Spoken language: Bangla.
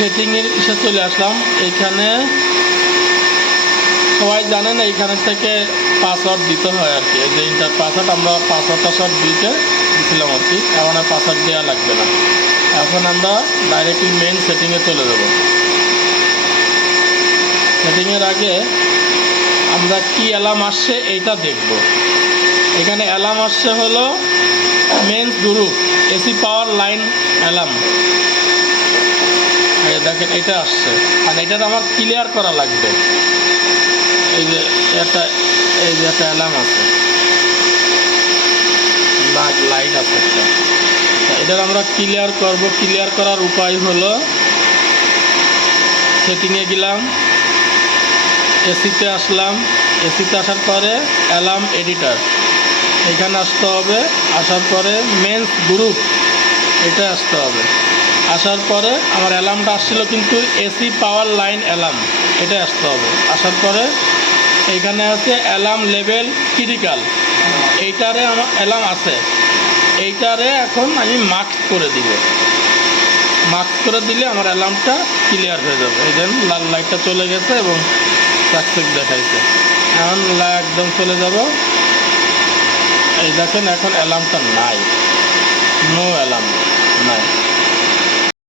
সেটিংয়ের ইসে চলে আসলাম। এইখানে সবাই জানেন এইখানে থেকে পাসওয়ার্ড দিতে হয় আর কি। এই যে ইন্টার পাসওয়ার্ড আমরা পাসওয়ার্ড দিয়েছিলাম আর কি। এখন আর পাসওয়ার্ড দেওয়া লাগবে না। এখন আমরা ডাইরেক্টলি মেইন সেটিংয়ে চলে যাব। সেটিংয়ের আগে আমরা কি অ্যালার্ম আসছে এইটা দেখব। এখানে অ্যালার্ম আসছে হলো mains group AC power line alarm. দেখেন এটা আসছে, আর এটা আমার ক্লিয়ার করা লাগবে। এই যে একটা অ্যালার্ম আছে, লাইট আছে একটা, এটা আমরা ক্লিয়ার করব। ক্লিয়ার করার উপায় হলো সেটিংয়ে গেলাম, এসিতে আসলাম। এসিতে আসার পরে অ্যালার্ম এডিটর এখানে আসতে হবে। আসার পরে মেন্স গ্রুপ এটা আসতে হবে। আসার পরে আমার অ্যালার্মটা আসছিল কিন্তু এসি পাওয়ার লাইন অ্যালার্ম, এটা আসতে হবে। আসার পরে এইখানে আছে অ্যালার্ম লেভেল ক্রিটিক্যাল, এইটারে আমার অ্যালার্ম আছে, এইটারে এখন আমি মার্ক করে দিব। মার্ক করে দিলে আমার অ্যালার্মটা ক্লিয়ার হয়ে যাবে। এই জন্য লাল লাইটটা চলে গেছে এবং সাকসেস দেখাইছে। এখন একদম চলে যাব। এই দেখেন এখন অ্যালার্মটা নাই, নো অ্যালার্ম নাই।